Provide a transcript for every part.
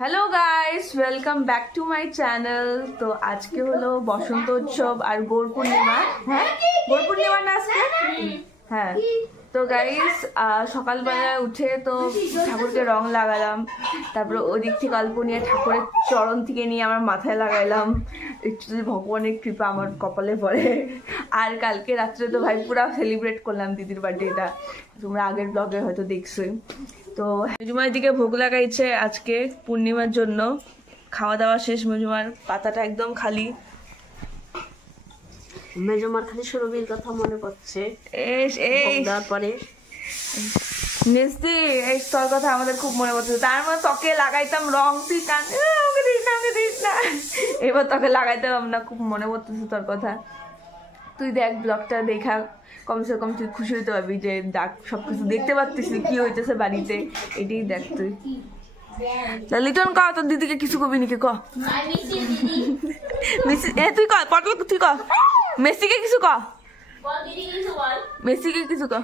Hello guys, welcome back to my channel. तो आज के हलो बसंत उत्सव और गौर पूर्णिमा। हाँ गौर पूर्णिमा ना आजके। हाँ तो गाइस सकाल बेला उठे तो ठाकुर के रंग लागालाम, तारपर ओदिक थेके अल्प निये ठाकुरेर चरण थेके निये आमार माथाय लागाइलाम, एकटु भगवानेर कृपा आमार कपाले पड़े। और कालके रात्रे तो भाई पूरा सेलिब्रेट करलाम दिदिर बार्थडेटा, तोमरा आगेर ब्लगे हयतो देखছোই। तो मेजुमार दिके भोग लागाइছে আজকে পূর্ণিমার জন্য। খাওয়া দাওয়া শেষ, মেজুমার পাতাটা একদম খালি। মেজুমার খালি সুরভির কথা মনে পড়ছে। তারপরে মিষ্টি এই তোর কথা আমাদের খুব মনে পড়ছে। তার মানে ত্বকে লাগাইতাম রং, তুই কাঁদে আমাকে দিস না, আমাকে দিস না। এবার ত্বকে লাগাইতাম না, খুব মনে পড়তেছে তোর কথা। তুই দেখ ব্লগটা দেখা কমসে কম তুই খুশি হইতে পারবি যে দেখ সবকিছু দেখতে পাচ্ছিস কি হইতেছে বাড়িতে, এটাই দেখ তুই। লিটন ক তোর দিদিকে কিছু কবি নাকি ক? মিসি এ তুই ক পটল, তুই ক মেসিকে কিছু ক, মেসিকে কিছু ক।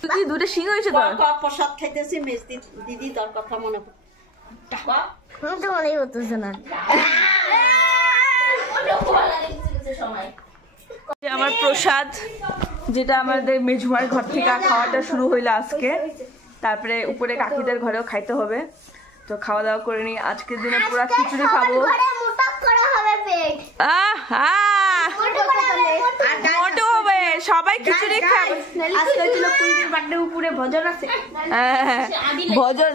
তুই কি দুটো সিং হয়েছে তোর? প্রসাদ খাইতেছি মেসি দিদি, তোর কথা মনে পড়ছে। মনেই হতেছে না। আমার প্রসাদ যেটা আমাদের মেজুমার ঘর থেকে খাওয়াটা শুরু হইলো আজকে, তারপরে উপরে কাকিদের ঘরেও খাইতে হবে। তো খাওয়া দাওয়া করে নি, আজকের দিনে পুরো খিচুড়ি খাবো। মোটো হবে, সবাই খিচুড়ি খাবে। আজকে ছিল কুলদির বার্থডে, উপরে ভজন আছে।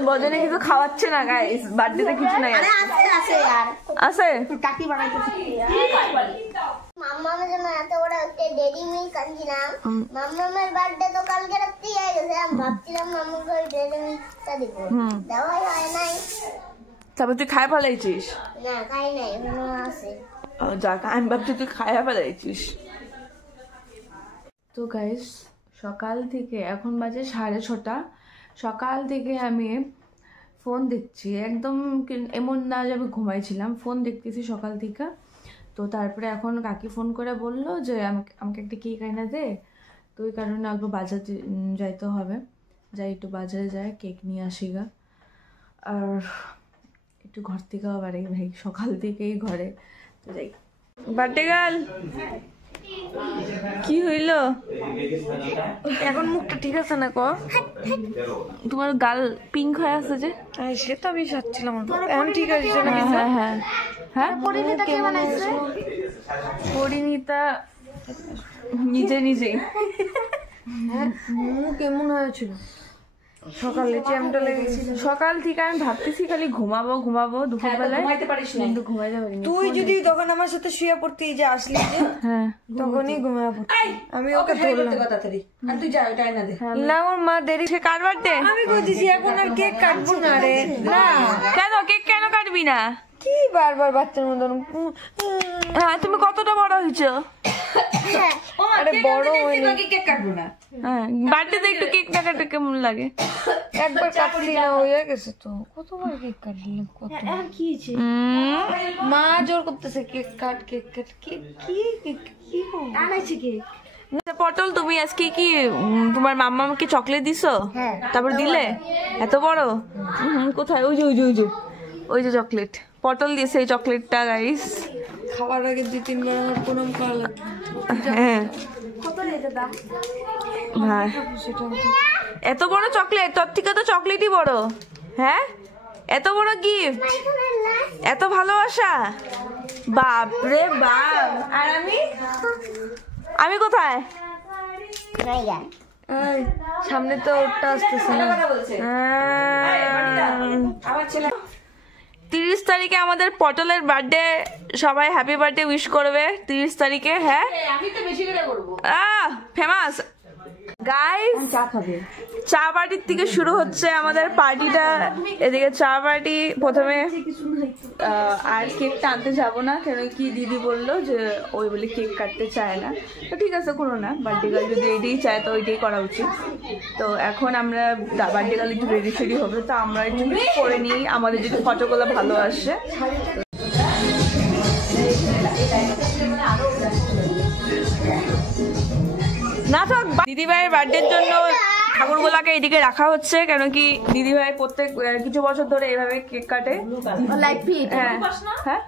ভজনে কিছু খাওয়াচ্ছে না গাইস, বার্থডেতে কিছু নাই। আরে আছে আছে यार, আছে কাকি বানাইতেছে। মাম্মামের জন্য এত বড় একটা ডেরি মিল্ক আনছিলাম। মাম্মামের বার্থডে তো কালকে রাতেই হয়ে গেছে, আমি ভাবছিলাম মাম্মাকে ওই ডেরি মিল্কটা দিব, দেওয়াই হয় নাই। তারপর তুই খাই ফেলাইছিস? না খাই নাই, এখনো আছে। যাক, আমি ভাবছি তুই খাইয়া ফেলাইছিস। তো গাইস সকাল থেকে এখন বাজে 6:30, সকাল থেকে আমি ফোন দেখছি, একদম এমন না যে আমি ঘুমাইছিলাম, ফোন দেখতেছি সকাল থেকে। তো তারপরে এখন কাকি ফোন করে বললো যে আমাকে একটা কেক আইনা দে। তো ওই কারণে অল্প বাজার যাইতে হবে, যাই একটু বাজারে যায় কেক নিয়ে আসি গা। আর একটু ঘর থেকেও বাড়ি ভাই, সকাল থেকেই ঘরে। তো যাই। বার্থডে গার্ল কি হইল এখন? মুখটা ঠিক আছে না ক? তোমার গাল পিঙ্ক হয়ে আছে যে। সে তো আমি সাচ্ছিলাম, এখন ঠিক আছে। হ্যাঁ হ্যাঁ হ্যাঁ, পরিণীতা কে বানাইছে? পরিণীতা নিজে নিজেই। মুখ কেমন হয়েছিল সকালে? চ্যামটা লেগেছিল। সকাল থেকে আমি ভাবতেছি খালি ঘুমাবো ঘুমাবো, দুপুরবেলায় ঘুমাইতে পারিস না, কিন্তু ঘুমাইতে পারিনি। তুই যদি তখন আমার সাথে শুয়ে পড়তে যে আসলি যে, হ্যাঁ তখনই ঘুমিয়ে পড়তি। আমি ওকে ধরলাম। আর তুই যা, ওটা না দে। না আমার মা দেরি। সে কার বার্থডে? আমি কইতেছি এখন আর কেক কাটবো না রে। না কেন কেক কেন কাটবি না? কি বারবার বাচ্চার মতন। হ্যাঁ তুমি কতটা বড় হয়েছো? আরে বড় হইনি, কেক কাটবো না। হ্যাঁ বার্থডেতে একটু কেক না কাটতে কেমন লাগে? একবার কাটছি না, হয়ে গেছে তো। কতবার কেক কাটলাম, কত কি হয়েছে? মা জোর করতেছে কেক কাট কেক কাট। কি কি আনাইছে কেক? পটল তুমি আজকে কি তোমার মাম্মাকে চকলেট দিছো? তারপর দিলে এত বড়? কোথায়? ওই যে ওই যে ওই যে ওই যে চকলেট পটল দিয়েছে, এই চকলেটটা গাইস। খাবার আগে 2-3 বার আমার প্রণাম করা লাগে। হ্যাঁ কত রেটে দাম? ভাই এত বড় চকলেট, তোর থেকে তো চকলেটই বড়। হ্যাঁ এত বড় গিফট, এত ভালোবাসা, বাপ রে বাপ। আর আমি কোথায়? সামনে তো ওটা আসতেছে না। 30 তারিখে আমাদের পটলের বার্থডে, সবাই হ্যাপি বার্থডে উইশ করবে 30 তারিখে। হ্যাঁ আমি তো বেশি করে করব। ফেমাস গাইস, চা খাবে। চা পার্টির থেকে শুরু হচ্ছে আমাদের পার্টিটা। এদিকে চা পার্টি প্রথমে, আর কেকটা আনতে যাবো না, কেন কি দিদি বললো যে ওই বলে কেক কাটতে চায় না। তো ঠিক আছে কোনো না, বার্থডে গার্ল যদি এইটাই চায় তো ওইটাই করা উচিত। তো এখন আমরা বার্থডে গার্ল একটু রেডি সেডি হবে, তো আমরা একটু করে নিই, আমাদের যদি ফটোগুলো ভালো আসে। না থাক, দিদিভাইয়ের বার্থডের জন্য ঠাকুরগুলাকে এদিকে রাখা হচ্ছে, কেন কি দিদিভাই প্রত্যেক কিছু বছর ধরে এইভাবে কেক কাটে। হ্যাঁ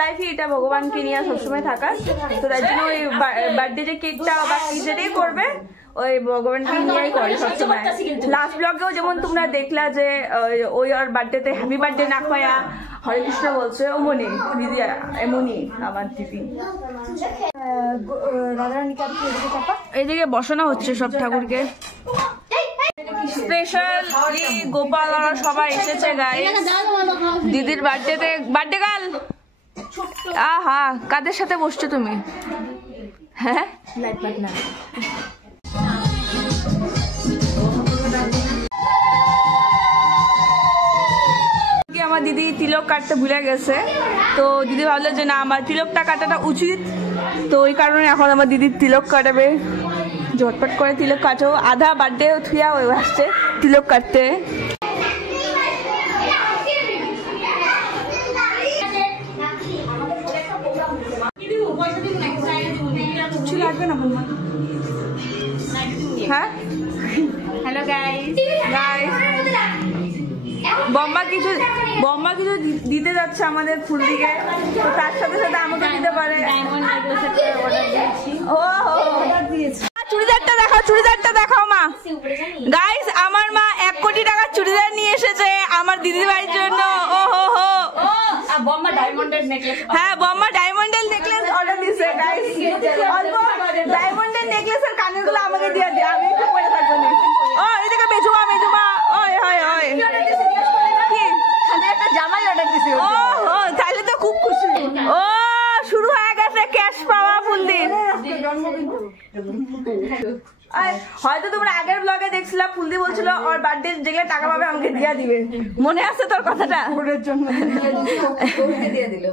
লাইফে এটা ভগবানকে নিয়ে সবসময় থাকার, তো তার জন্য ওই বার্থডে যে কেকটা বা যেটাই করবে ওই ভগবানকে নিয়েই করে সবসময়। লাস্ট ব্লগেও যেমন তোমরা দেখলা যে ওই ওর বার্থডেতে হ্যাপি বার্থডে না খায়া হরে কৃষ্ণ বলছে, অমনি দিদি এমনই আমার দিদি। এইদিকে বসানো হচ্ছে সব ঠাকুরকে। স্পেশালি গোপাল সবাই এসেছে গাইস দিদির বার্থডেতে। বার্থডে গার্ল আহা, কাদের সাথে বসছো তুমি? হ্যাঁ আমার দিদি তিলক কাটতে ভুলে গেছে, তো দিদি ভাবলো যে না আমার তিলকটা কাটাটা উচিত, তো ওই কারণে এখন আমার দিদি তিলক কাটাবে। ঝটপট করে তিলক কাটো, আধা বার্থডে থুয়া ওই আসছে তিলক কাটতে। হ্যাঁ হ্যালো গাইস, বম্মা কিছু দিতে যাচ্ছে আমাদের ফুল দিকে, তো তার সাথে সাথে আমাকে দিতে পারে। চুড়িদারটা দেখাও মা। গাইস আমার মা 1 কোটি টাকার চুড়িদার নিয়ে এসেছে আমার দিদির ভাইয়ের জন্য। ও হো হো, হ্যাঁ বম্মা ডায়মন্ডের নেকলেস অর্ডার দিয়েছে গাইস। অল্প ডায়মন্ডের নেকলেসের কানের গুলো আমাকে দিয়ে দে, আমি একটু পরে থাকবো না। ও এদিকে মেজুমা ওই জামাই অর্ডার দিছি। ও তাহলে তো খুব খুশি। ও শুরু হয়ে গেছে ক্যাশ পাওয়া ফুলদিন। হয়তো তোমরা আগের ব্লগে দেখছিলা ফুলদি বলছিল ওর বার্থডে যেগুলো টাকা পাবে আমাকে দিয়ে দিবে, মনে আছে তোর কথাটা? ঠাকুরের জন্য দিয়ে দিল,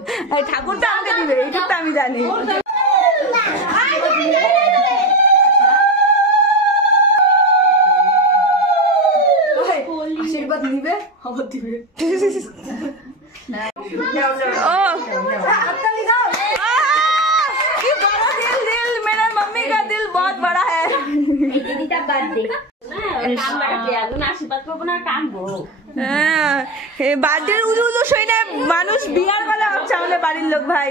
ঠাকুরটা আমাকে দিবে এইটুকু আমি জানি। আশীর্বাদ নিবে খবর দিবে। ও दिल मेरा मम्मी का दिल बहुत बड़ा है। বার্থডে উলু উলু শুনে মানুষ বিয়ার বেলা ভাবছে আমাদের বাড়ির লোক ভাই।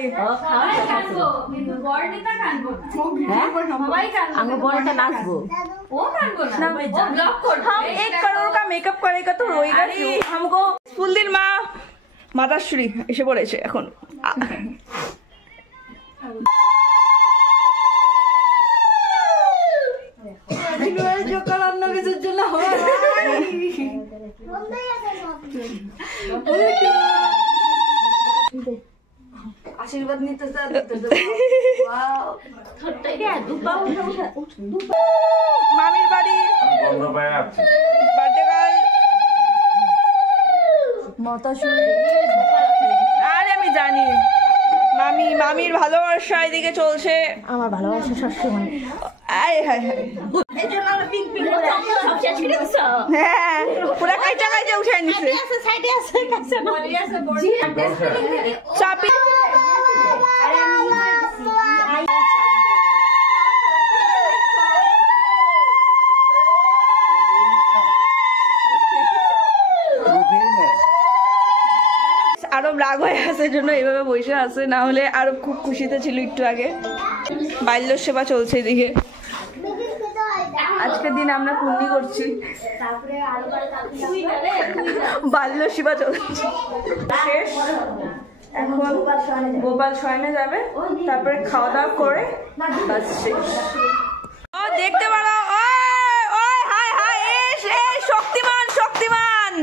हम 1 करोड़ का मेकअप करेगा तो रोएगा क्यों? हमको ফুলদির মা মাতাশ্রী এসে পড়েছে এখন। আশীর্বাদ নিতে মামির বাড়ি বার্থডে গার্ল আরে আমি জানি মামির ভালোবাসা এদিকে চলছে। আমার ভালোবাসা সবসময় হ্যাঁ পুরা কাইটা উঠে নিছে চাপি। আরব রাগ হয়ে আছে জন্য এইভাবে বসে আছে, না হলে আরব খুব খুশিতে ছিল একটু আগে। বাল্য সেবা চলছে এদিকে। আজকের দিন আমরা পুণ্যি করছি, বাল্য সেবা চলছে শেষ। এখন গোপাল শয়নে যাবে, তারপরে খাওয়া দাওয়া করে বাস শেষ। ও দেখতে পারো হাই হাই শক্তিমান শক্তিমান।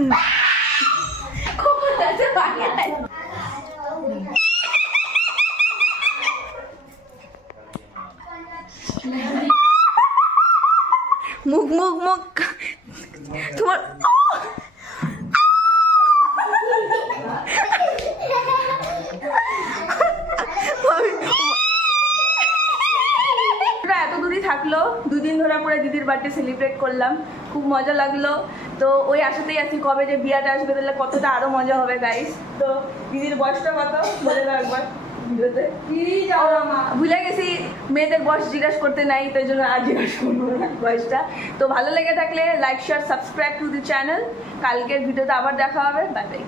মুখ তোমার এত দূরই থাকলো, 2 দিন ধরে পুরো দিদির বার্থডে সেলিব্রেট করলাম, খুব মজা লাগলো। তো ওই আশাতেই আছি কবে যে বিয়াটা আসবে, তাহলে কতটা আরো মজা হবে গাইস। তো দিদির বয়সটা কত বলে দাও একবার? ভিডিওতে। ভুলে গেছি মেয়েদের বয়স জিজ্ঞাসা করতে নাই, তাই জন্য আর জিজ্ঞাসা করবো না বয়সটা। তো ভালো লেগে থাকলে like share subscribe to the channel. কালকের ভিডিওতে আবার দেখা হবে। Bye bye.